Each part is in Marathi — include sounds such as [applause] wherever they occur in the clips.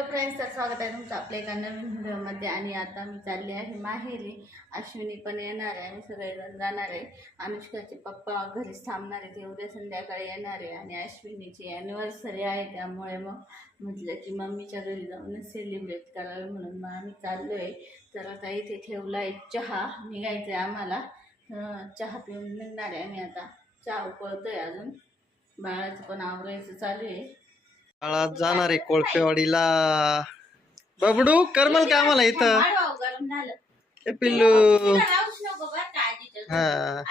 हॅलो फ्रेंड्स तर स्वागत आहे तुमचं आपल्या एका नवीन व्हिडिओमध्ये. आणि आता मी चालली आहे माहेरी. अश्विनी पण येणार आहे आम्ही सगळेजण जाणार आहे. अनुष्काचे पप्पा घरीच थांबणार आहे ते उद्या संध्याकाळी येणार आहे. आणि अश्विनीची ॲनिव्हर्सरी आहे त्यामुळे मग म्हटलं की मम्मीच्या घरी जाऊनच सेलिब्रेट करावे म्हणून मग आम्ही चाललो आहे तर आता इथे ठेवला आहे चहा. निघायचं आहे आम्हाला चहा पिऊन निघणार आहे. आम्ही आता चहा उकळतोय अजून. बाळाचं पण आवरायचं चालू आहे. काळात जाणार आहे कोळपेवाडीला. बबडू करमल का आम्हाला इथं? ए पिल्लू. हा.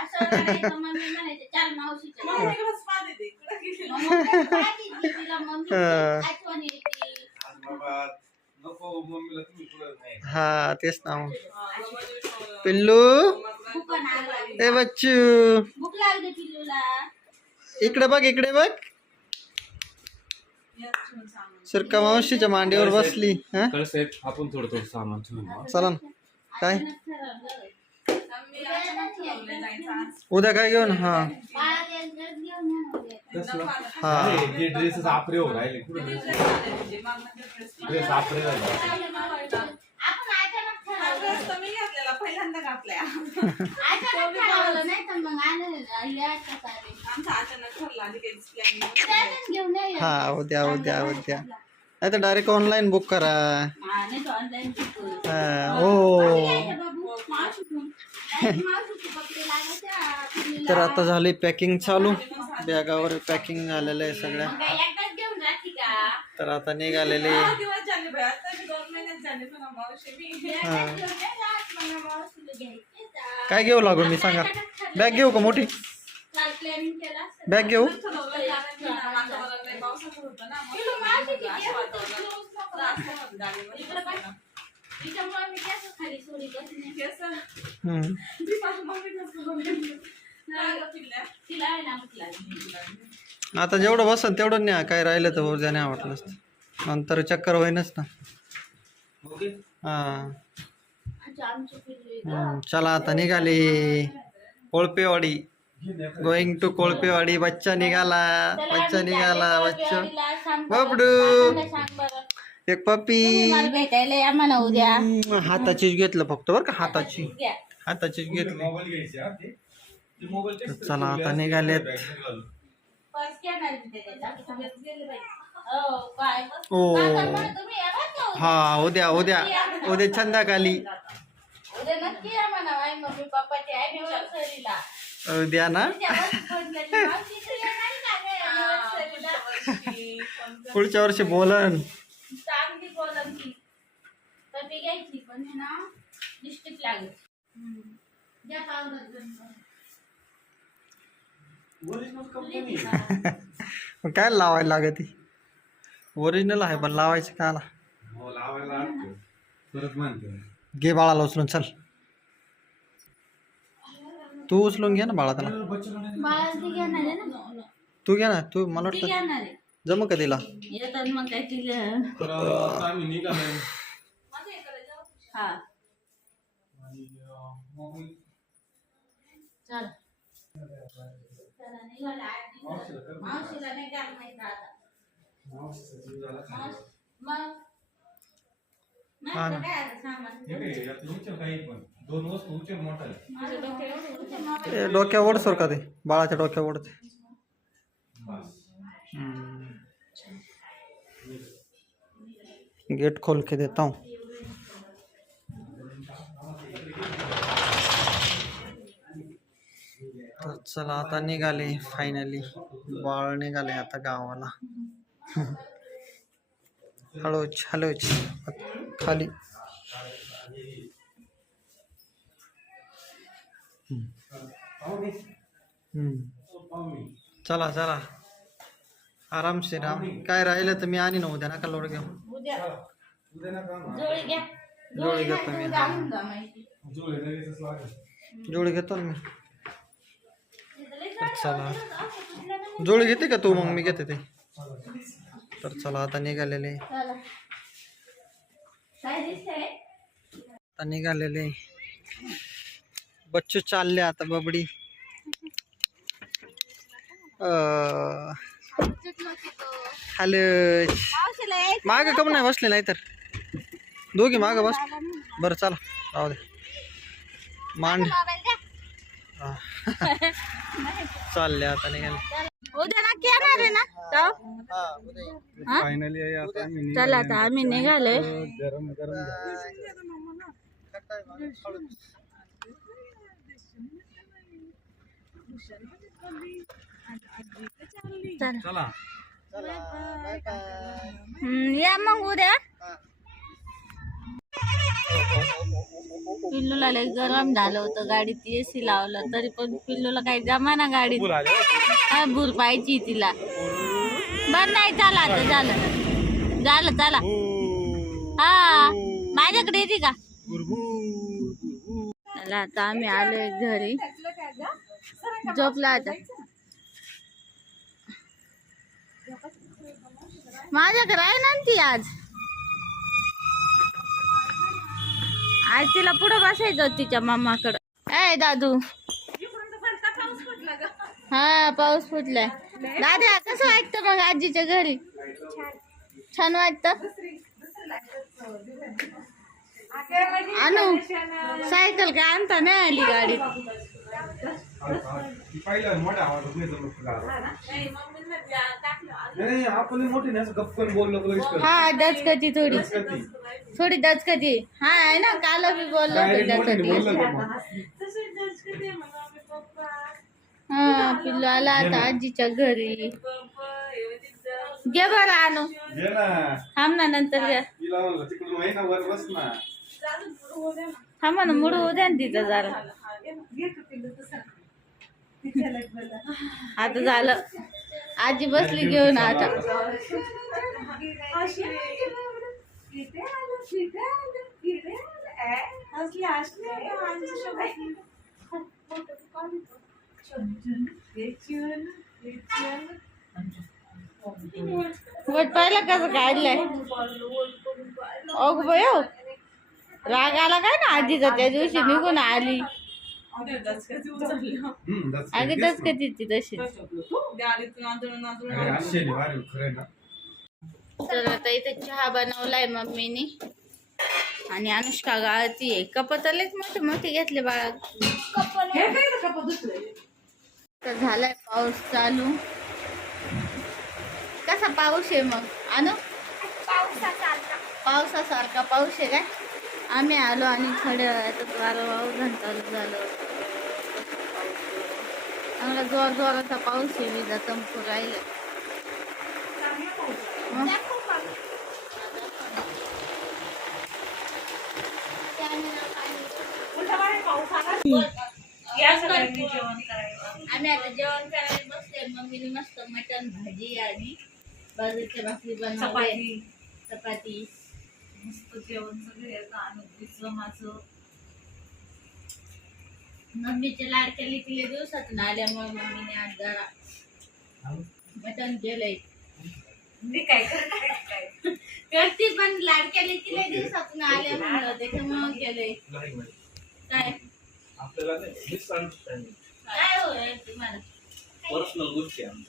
हा. हा तेच ना. पिल्लू. ए बच्चू. इकडे बघ इकडे बघ. सुरका मावशीच्या मांडीवर बसली हा कळस आहेत आपण थोडं थोडं सामान ठेवून. चला ना. काय ठरवलं. उद्या काय घेऊन हा. हा अरे, जे ड्रेसेस आपरे हो राहिले कुठे ड्रेस आपरे ठरवलं. नाही तर मग. आमचा अचानक ठरला आधी घेऊन. हा उद्या उद्या उद्या. नाही तर डायरेक्ट ऑनलाईन बुक करा. हा, करू. हा, हो. तर आता झाली पॅकिंग चालू. बॅगावर पॅकिंग झालेलं आहे सगळ्या एकदाच घेऊन का? तर आता निघालेले. दहा दिवस झाले बाई. आता मी दोन महिन्यात झाले तुला मावशी मी. हा. काय घेऊ लागू मी सांगा? बॅग घेऊ का मोठी. बॅग घेऊ. आता जेवढं बसन तेवढं न्या. काय राहिलं तर उद्या नाही वाटलं असतं. नंतर चक्कर होईनच ना. हा अच्छा, आमची पिल्लू आहे. हम्म, चला आता निघाली कोळपेवाडी गोईंग टू कोळपेवाडी बच्चा निघाला बच्चा निघाला बच्चा कोळपेवाडीला. सांग बरं. बबडू. एक पप्पी भेटायला या म्हणा उद्या हम्म, हाताचीच घेतलं फक्त बरं का हाताची. हाताचीच घेतली मोबाईल घ्यायचे हा ते ते मोबाईल तर तेच चला आता निघालेत. बॅगमध्ये घालून. पर्स घेणार मी त्याच्यात. सगळेच गेले बाई. हो, काय? ओ. तुम्ही या. हा उद्या उद्या उद्या संध्याकाळी उद्या नक्की या म्हणा आई मम्मी पप्पाच्या anniversary-ला. उद्या ना? केली. पुढच्या वर्षी बोलन. चांगली ती. तर ती घ्यायची पण ना लागेल. द्या पावडर काय लावायला लागत ओरिजिनल आहे पण लावायचं काय आला हो, लावायला. परत म्हणते. घे बाळाला उचलून चल. तू उचलून घे ना बाळा त्याला. बाळाला ती घेणार आहे ना? तू घे ना तू मला ती वाटतं घेणार आहे. जम का तिला? येतात मग काय ती तर आता आम्ही निघालोय हा. आणि अं, मोबाईल चल. चला निघाला आठ दिवस. मावशीला नाही काय माहीत आता मावशीचा जीव झाला खाली. मावशी- मग? नाही हा ना. दोन वस्तू उचल मोठा ते डोक्या का ते. बाळाच्या डोक्या ओढते बस. गेट खोल के देता हूँ. तर चला आता निघाले फायनली बाळ निघाले आता गावाला. [laughs] हळूच हळूच. खाली. हम्म. चला चला. आरामशीर राम काय राहिलं तर मी आणि ना उद्या नका लोड घेऊ. उद्या. उद्या नका आणू. जोळी जोळी जोळी घेतो मी, जुळे घेतो ना मी. चला. जोडी घेते का तू मग? मी घेते ते. तर चला आता निघालेले. आता निघालेले. बच्चू चालले आता बबडी. अं, हॅलो. माग कम नाही बसले नाही तर दोघी माग बस. बरं चला. राहू दे. मांड. [laughs] चालले आता निघाले. उद्या नक्की येणार आहे ना? फायनली आता आम्ही चला आता आम्ही निघालोय गरम गरम चला. चला. या मग उद्या. पिल्लूला लय गरम झालं होतं. गाडीत एसी लावलं तरी पण पिल्लूला काही जमा ना गाडीत काय भूर पाहिजे तिला. बर नाही चला आता झालं. झालं चला. हा माझ्याकडे येते का? चला आता आम्ही आलोय घरी. झोपला आता. माझ्याकडे आहे ना ती आज? आज तिला पुढं बसायचं तिच्या मामाकडं. ए दादू. हा पाऊस फुटलाय. दादा कसं वाटतं मग आजीच्या घरी? छान वाटतं? आणू सायकल काय आणता नाही आली गाडीत? पाहिलं मोठ्या आवाजात नाही आपण मोठी नाही असं गप्पन बोललो. हा दचकती थोडी? थोडी दचकती हा आहे ना काल बी बोललो होतो दचकती? हा पिल्लू आला आता आजीच्या घरी. घे बरं आणू. थांब ना नंतर घ्या. थांबा ना मुड उद्या ना तिथं जरा. आता झालं. आजी बसली घेऊन आता. वट पाहिलं कसं काढलंय? अग बयो राग आला काय ना आजीचा? त्या दिवशी निघून आली. अगे. तस का तिची तशी तर आता इथे चहा बनवलाय मम्मीनी. आणि अनुष्का गाळती आहे कपत लयच मोठे मोठे घेतले बाळा. तर झालाय पाऊस चालू. कसा पाऊस आहे मग? आणू पावसासारखा पाऊस आहे काय? आम्ही आलो आणि थोड्या वेळातच वारं वावधान चालू झालं चांगला जोर जोराचा पाऊस आहे विजा चमकू राहिला. हं? आम्ही आता जेवण करायला बसले मम्मीने मस्त मटण भाजी आणि बाजरीच्या भाकरी बनवली चपाती. मस्त जेवण सगळे विश्रमाचं मम्मीच्या लाडक्या लिखले दिवसातून आल्यामुळे मम्मीने आज जरा मटण केलंय. मी काय करते पण लाडक्या लिखले दिवसातून आल्या म्हणलं त्याच्यामुळे केलंय. काय? काय होय तुम्हाला? पर्सनल गोष्टी तरी.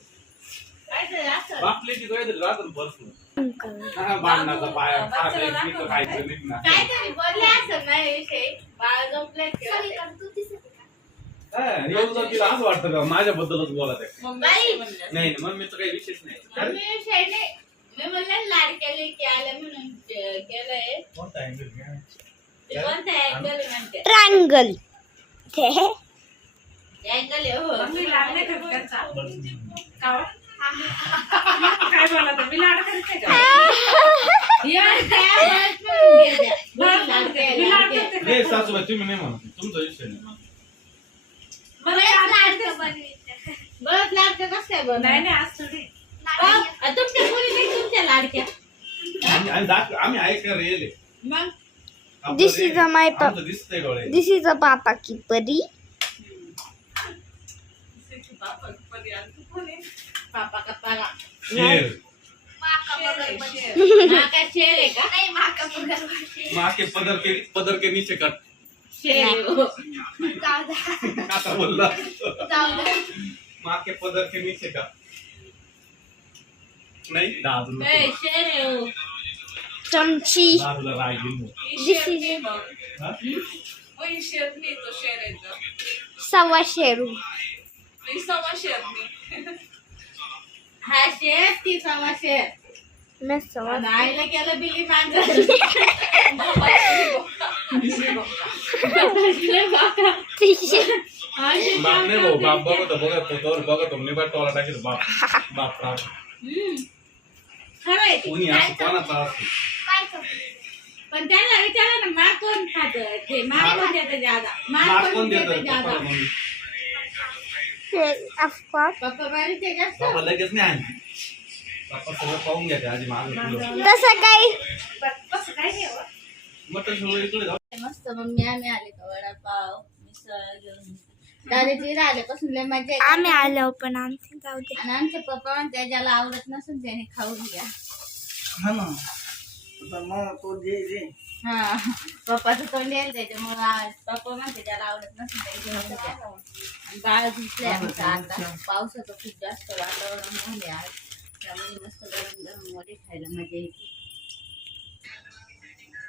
काय तरी बोलले असं नाही विषय. बाळ झोपले हा, एवढं जर तिला असं वाटतं का माझ्याबद्दलच बोलत आहे बाई नाही नाही मम्मीचं काही विशेष नाही मम्मी विषय नाही मी म्हणलं लाडक्या लेकी आल्या म्हणून के- केलंय कोणता घ्या? ते अँगल म्हणते ट्रायंगल अँगल आहे हो मी लागले का त्याचा का हो? काय बोला तुम्ही लाड करते का एवढं काय बोलत म्हणून गेल्या. बरं, लाडक्या, मी लाड करते हे का? सासूबाई तुम्ही नाही म्हणत तुमचा विषय नाही मला बरंच लाड लाडकं करते. बरंच लाडकं कसं काय बनवलं? नाही नाही आज थोडी. का? आ, तुमच्या मुली नाही तुमच्या लाडक्या? आम्ही आम्ही दाख- आम्ही ऐकायला येले. मग? आपलं This is a my pa- आमचं दिसतंय डोळे. दिस इज अ पापा की परी? पापा का पारा शेर. माका शेर आहे का? माँ के पदर के पदर के नीचे कट. शेर आहे, हो. आता बोलला जाऊ दे. माँ के पदर के नीचे का नाही दादूला ए, शेर आहे हो. चमची दादूला राग येईल मग. This is हा? ओ, ही शेर नाही तो शेर आहे तो. सव्वा शेरू ही सव्वा शेर नाही. हा शेर ती सव्वा शेर मी सव्वा आणि आईला केलं बिली मांजर तीनशे बाप नाही भाऊ बाप बघत मी बा टोला टाकेल बाप बाप खरंय कोणी असं कोणाचा असतो पण त्यांना विचारा ना मार कोण खात ते मार कोण जादा मार कोण देत जादा पप्पा मारीचे जास्त पप्पा लगेच नाही पप्पा सगळं पाहून घ्या आधी मागं तसं काही तसं काही नाही मटन सगळं इकडे मस्त. मम्मी आम्ही आले का वडापाव मिसळ घेऊन? दादाची आल्यापासून लय मजा येते. आम्ही आलो पण आमचे जाऊ दे. आणि आमचे पप्पा म्हणते ज्याला आवडत नसेल त्याने खाऊन घ्या. हा ना. आता मग तो जे जे हा. पप्पाचं तोंड येईल त्याच्यामुळे आ- पप्पा म्हणते ज्याला आवडत नसेल त्याने घेऊन घ्या. आणि बाळ झुकलंय आमचं आता. पावसाचं खूप जास्त वातावरण झाले आज. त्यामुळे मस्त गरम गरम वडे खायला मजा येते.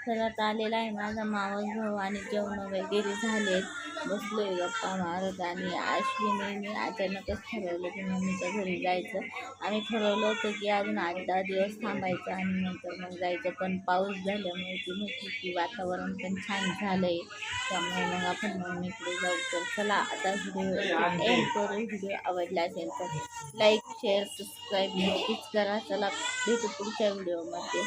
घरात आलेला आहे. माझा मावस भाऊ आणि जेवण वगैरे झाले. बसलो आहे गप्पा मारत आणि अश्विनीने अचानकच ठरवलं की मम्मीच्या घरी जायचं. आम्ही ठरवलं होतं की अजून आठ दहा दिवस थांबायचं आणि नंतर मग जायचं. पण पाऊस झाल्यामुळे ती म्हटली की वातावरण पण छान झालं आहे त्यामुळे मग आपण मम्मीकडे जाऊ. तर चला आता व्हिडिओ एंड करू. व्हिडिओ आवडला असेल तर लाईक शेअर सबस्क्राईब नक्कीच करा. चला भेटू पुढच्या व्हिडिओमध्ये